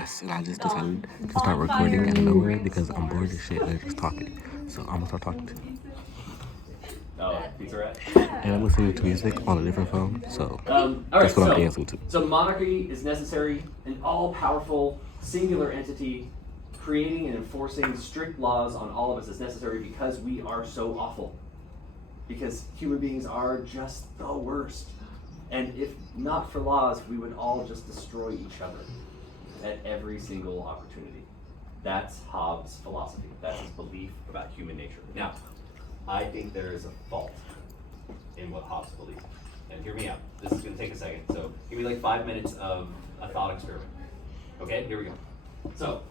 Yes, and I just decided to start recording out of nowhere because I'm bored as shit and just talking. So I'm gonna start talking to you. Oh, Pizza Rat. And I'm listening to music on a different phone, so All that's right, what I'm dancing to. So monarchy is necessary, an all-powerful, singular entity, creating and enforcing strict laws on all of us is necessary because we are so awful. Because human beings are just the worst. And if not for laws, we would all just destroy each other at every single opportunity. That's Hobbes' philosophy. That's his belief about human nature. Now, I think there is a fault in what Hobbes believes. And hear me out. This is going to take a second. So give me like 5 minutes of a thought experiment. Okay, here we go. So,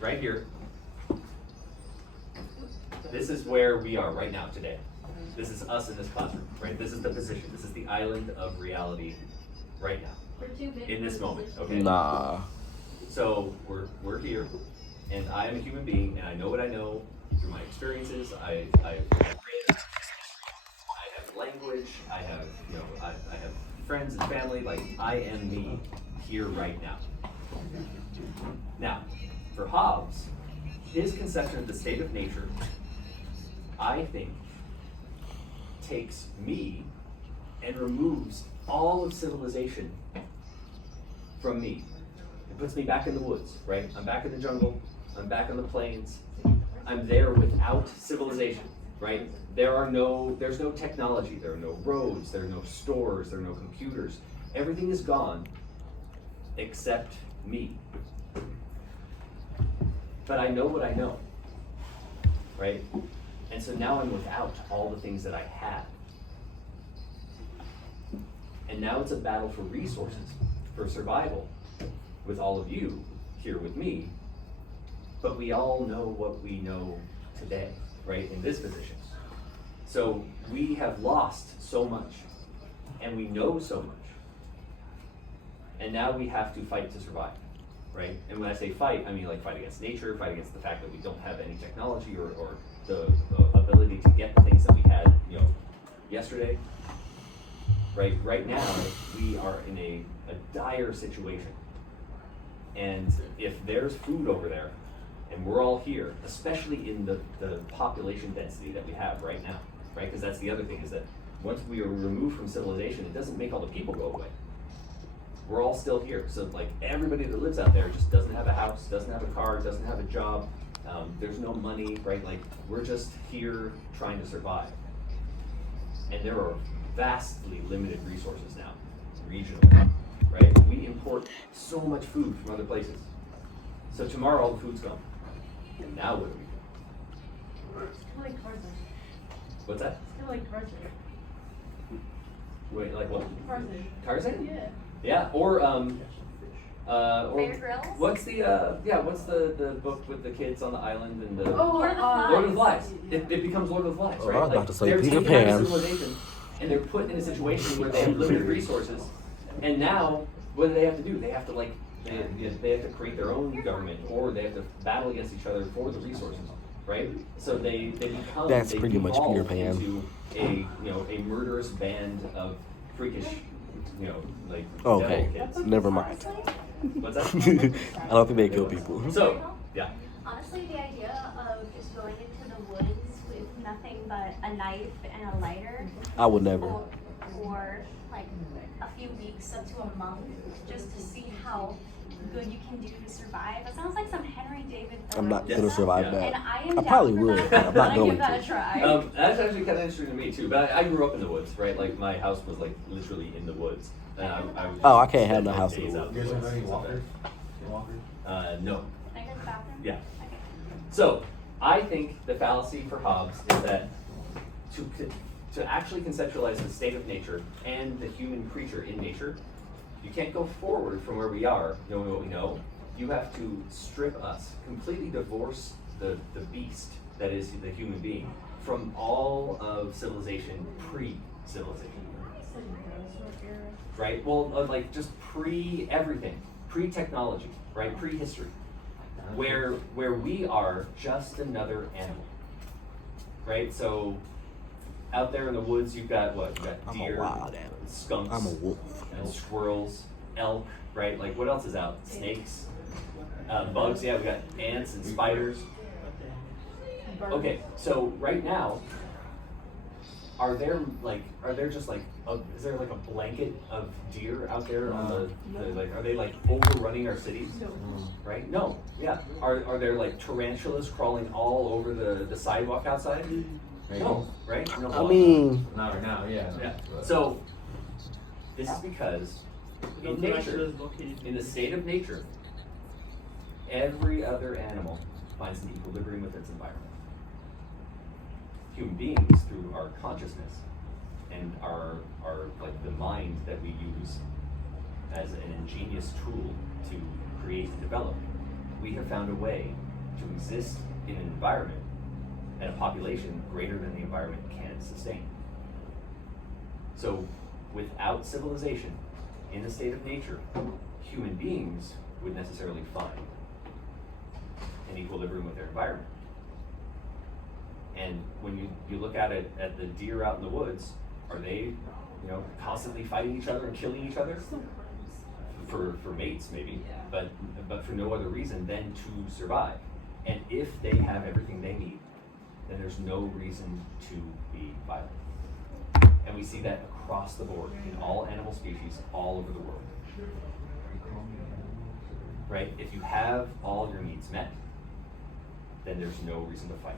right here, this is where we are right now today. This is us in this classroom, right? This is the position. This is the island of reality right now, in this moment, okay? Nah. So we're here, and I am a human being, and I know what I know through my experiences. I have language. I have I have friends and family. Like I am me here right now. Now, for Hobbes, his conception of the state of nature, I think, takes me and removes all of civilization from me. It puts me back in the woods, right? I'm back in the jungle. I'm back on the plains. I'm there without civilization, right? There's no technology. There are no roads. There are no stores. There are no computers. Everything is gone except me. But I know what I know, right? And so now I'm without all the things that I had. And now it's a battle for resources, for survival, with all of you here with me. But we all know what we know today, right, in this position. So we have lost so much, and we know so much. And now we have to fight to survive, right? And when I say fight, I mean like fight against nature, fight against the fact that we don't have any technology or the ability to get the things that we had, yesterday. Right now, we are in a dire situation. And if there's food over there, and we're all here, especially in the population density that we have right now, right? Because that's the other thing, is that once we are removed from civilization, it doesn't make all the people go away. We're all still here. So like everybody that lives out there just doesn't have a house, doesn't have a car, doesn't have a job. There's no money, right? Like we're just here trying to survive. And there are vastly limited resources now, regionally, right? We import so much food from other places. So tomorrow all the food's gone. And now what do we do? It's kind of like Tarzan. What's that? It's kind of like Tarzan. Wait, like what? Tarzan. Tarzan? Yeah. Yeah, or Bear Grylls? what's the book with the kids on the island and the Lord of the Flies. Lord of the Flies. It becomes Lord of the Flies, Oh, right? I was about to say they're Peter taking over Pan. civilization, and they're put in a situation where they have limited resources, and now what do they have to do? They have to they have to create their own government, or they have to battle against each other for the resources, right? So they become That's pretty much Peter evolve Pan. into a murderous band of freakish, like Okay, devil kids. never mind. What's that? I don't think they kill people. So, yeah. Honestly, the idea of just going into the woods with nothing but a knife and a lighter, I would never. or like a few weeks up to a month, just to see how good you can do to survive. It sounds like some Henry David Thoreau I'm not gonna stuff, survive Yeah. And that. I am I down probably for would, that. but I'm not I going give that to. a try. That's actually kind of interesting to me too. But I grew up in the woods, right? Like my house was like literally in the woods. And I would Oh, I just can't have spend no my house in days the out woods. in You guys woods have any and stuff like walkers? Any walkers? that. No. Can I go to the bathroom? Yeah. Okay. So I think the fallacy for Hobbes is that to actually conceptualize the state of nature and the human creature in nature, you can't go forward from where we are, knowing what we know. You have to strip us, completely divorce the beast that is the human being from all of civilization, pre-civilization. Right? Well, like just pre-everything, pre-technology, right? Pre-history, where we are just another animal, right? So out there in the woods, you've got what? You've got I'm deer, a wild animal. skunks, I'm a wolf. and squirrels, elk, right? Like what else is out? Snakes, bugs. Yeah, we got ants and spiders. Okay, so right now, are there just like is there like a blanket of deer out there on the like, are they like overrunning our cities? Right? No. Yeah. Are there like tarantulas crawling all over the sidewalk outside? No. Right? No. I mean, Not right now, yeah. Yeah. But- So this is because in nature, in the state of nature, every other animal finds an equilibrium with its environment. Human beings, through our consciousness and our like the mind that we use as an ingenious tool to create and develop, we have found a way to exist in an environment and a population greater than the environment can sustain. So without civilization, in a state of nature, human beings would necessarily find an equilibrium with their environment. And when you look at it at the deer out in the woods, are they, constantly fighting each other and killing each other? For mates maybe, but for no other reason than to survive. And if they have everything they need, then there's no reason to be violent. And we see that across the board in all animal species all over the world. Right? If you have all your needs met, then there's no reason to fight.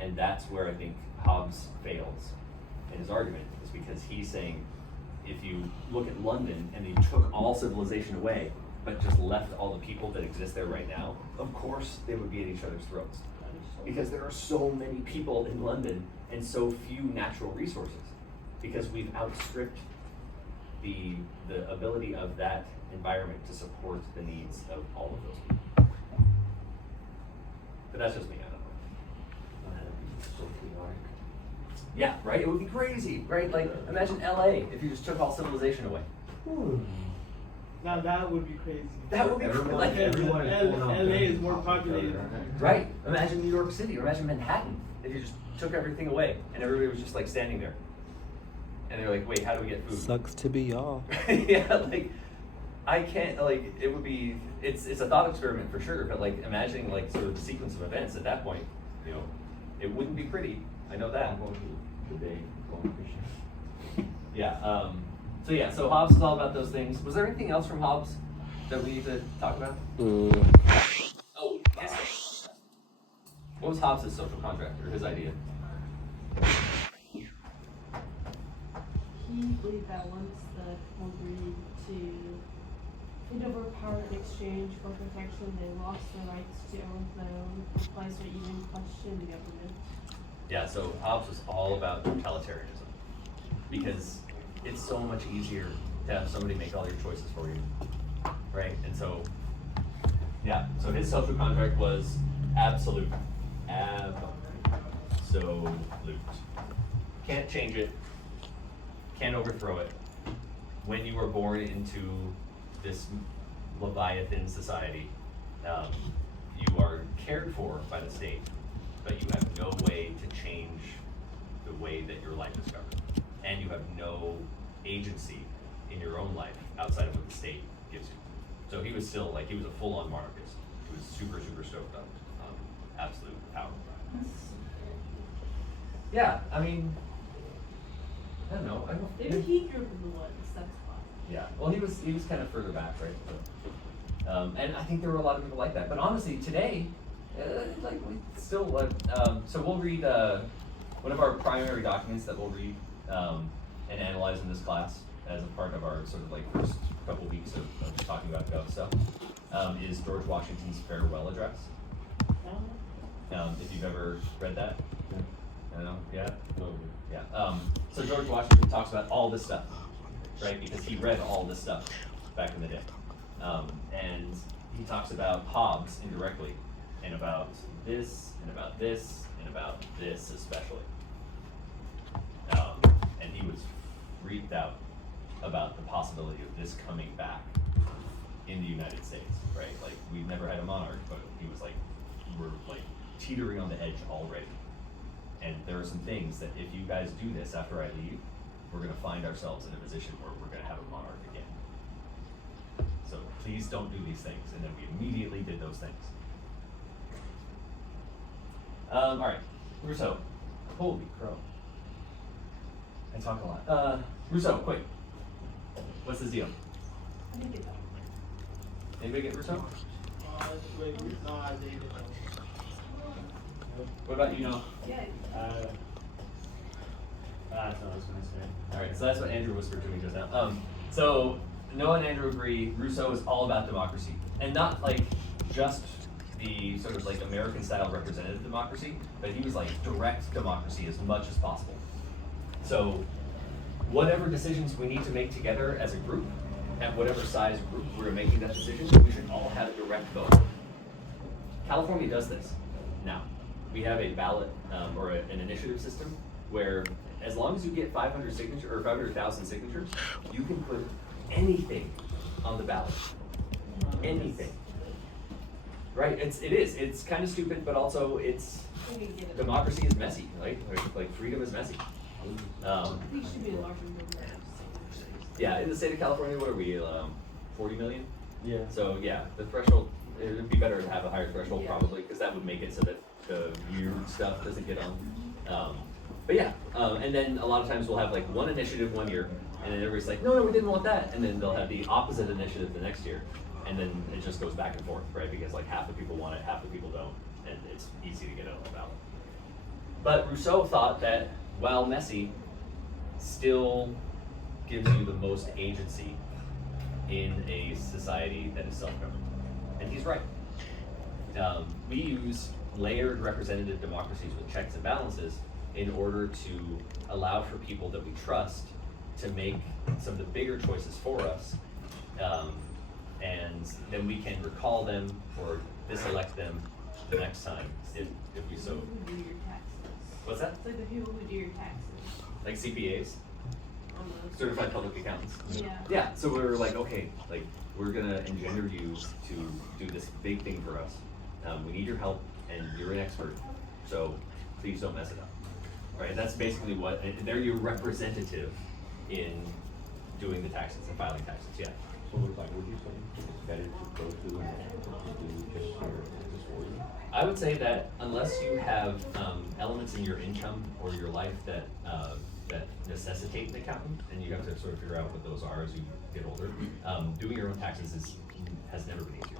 And that's where I think Hobbes fails in his argument, is because he's saying, if you look at London and they took all civilization away, but just left all the people that exist there right now, of course they would be at each other's throats. Because there are so many people in London and so few natural resources. Because we've outstripped the ability of that environment to support the needs of all of those people. But that's just me, I don't know. Yeah, right? It would be crazy, right? Like, imagine LA if you just took all civilization away. Now that would be crazy. That would be like Everyone is pulling out LA is guns. more populated. right. Imagine New York City or imagine Manhattan if you just took everything away and everybody was just like standing there. And they're like, wait, how do we get food? sucks to be y'all. Yeah, like I can't like it would be it's a thought experiment for sure, but like imagining like sort of the sequence of events at that point, it wouldn't be pretty. I know that. I'm going to today, going fishing. Yeah. So Hobbes is all about those things. Was there anything else from Hobbes that we need to talk about? Oh, yes. What was Hobbes' social contract or his idea? He believed that once the people agreed to hand over power in exchange for protection, they lost their rights to own their own place or even question the government. Yeah, so Hobbes was all about totalitarianism because it's so much easier to have somebody make all your choices for you, right? And so, yeah, so his social contract was absolute. Absolute. Can't change it, can't overthrow it. When you are born into this Leviathan society, you are cared for by the state, but you have no way to change the way that your life is governed. And you have no agency in your own life outside of what the state gives you. So he was still he was a full-on monarchist. He was super, super stoked on absolute power. Yeah, I mean, I don't know. Maybe he grew up in the woods, that's why. Yeah, well, he was kind of further back, right? So, and I think there were a lot of people like that. But honestly, today, we still so we'll read one of our primary documents that we'll read and analyze in this class as a part of our sort of first couple weeks of talking about gov stuff is George Washington's farewell address. If you've ever read that, I don't know, yeah. Yeah. So George Washington talks about all this stuff, right? Because he read all this stuff back in the day. And he talks about Hobbes indirectly, and about this, and about this, and about this especially. And he was freaked out about the possibility of this coming back in the United States, right? Like, we've never had a monarch, but he was like, we're teetering on the edge already. And there are some things that if you guys do this after I leave, we're gonna find ourselves in a position where we're gonna have a monarch again. please don't do these things. And then we immediately did those things. All right, Rousseau. Holy crow. I talk a lot. Rousseau, quick. What's his deal? I didn't get that. Anybody get Rousseau? Wait, no, I didn't. What about you, Noah? Yeah. That's what I was gonna say. All right, so that's what Andrew whispered to me just now. So Noah and Andrew agree Rousseau is all about democracy, and not like just the sort of like American style representative democracy, but he was like direct democracy as much as possible. So whatever decisions we need to make together as a group, at whatever size group we're making that decision, we should all have a direct vote. California does this now. We have a ballot or an initiative system where as long as you get 500 signatures or 500,000 signatures, you can put anything on the ballot. Anything. Right? It's kind of stupid, but also it's I didn't get it. democracy is messy, right? Like freedom is messy. These should be a larger number of signatures. Yeah, in the state of California, what are we, 40 million? Yeah. So yeah, the threshold, it would be better to have a higher threshold Yeah. probably, because that would make it so that the weird stuff doesn't get on. But yeah, and then a lot of times we'll have like one initiative one year, and then everybody's like, no, we didn't want that, and then they'll have the opposite initiative the next year, and then it just goes back and forth, right? Because like half the people want it, half the people don't, and it's easy to get it on the ballot. But Rousseau thought that while messy, still gives you the most agency in a society that is self-governed. And he's right. We use layered representative democracies with checks and balances in order to allow for people that we trust to make some of the bigger choices for us. And then we can recall them or diselect them the next time if we so. Who do your taxes? What's that? It's like the people who do your taxes. Like CPAs, Almost. certified public accountants. Yeah. Yeah, so we're like, okay, like we're gonna engender you to do this big thing for us. We need your help, and you're an expert, so please don't mess it up. Right? That's basically what, and they're your representative in doing the taxes and filing taxes. Yeah. So like, would you say it's better to go to and do just your taxes for you? I would say that unless you have elements in your income or your life that that necessitate an accountant, and you have to sort of figure out what those are as you get older, doing your own taxes has never been easier.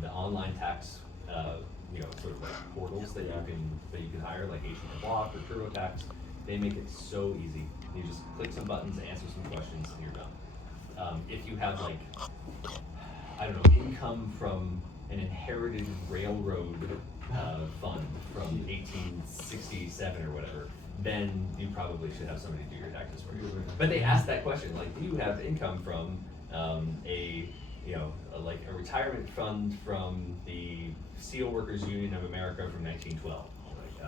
The online tax, sort of like portals that you can hire, like H&R Block or TurboTax, they make it so easy. You just click some buttons, answer some questions, and you're done. If you have like, I don't know, income from an inherited railroad fund from 1867 or whatever, then you probably should have somebody do your taxes for you. But they ask that question, like, do you have income from a retirement fund from the Steel Workers Union of America from 1912? Like,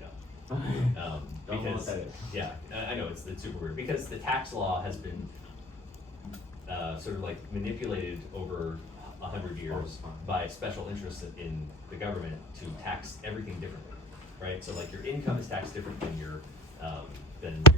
no. Don't know what Because, that is. yeah, I know, it's super weird, because the tax law has been sort of like manipulated over 100 years by special interests in the government to tax everything differently, right? So like your income is taxed different than your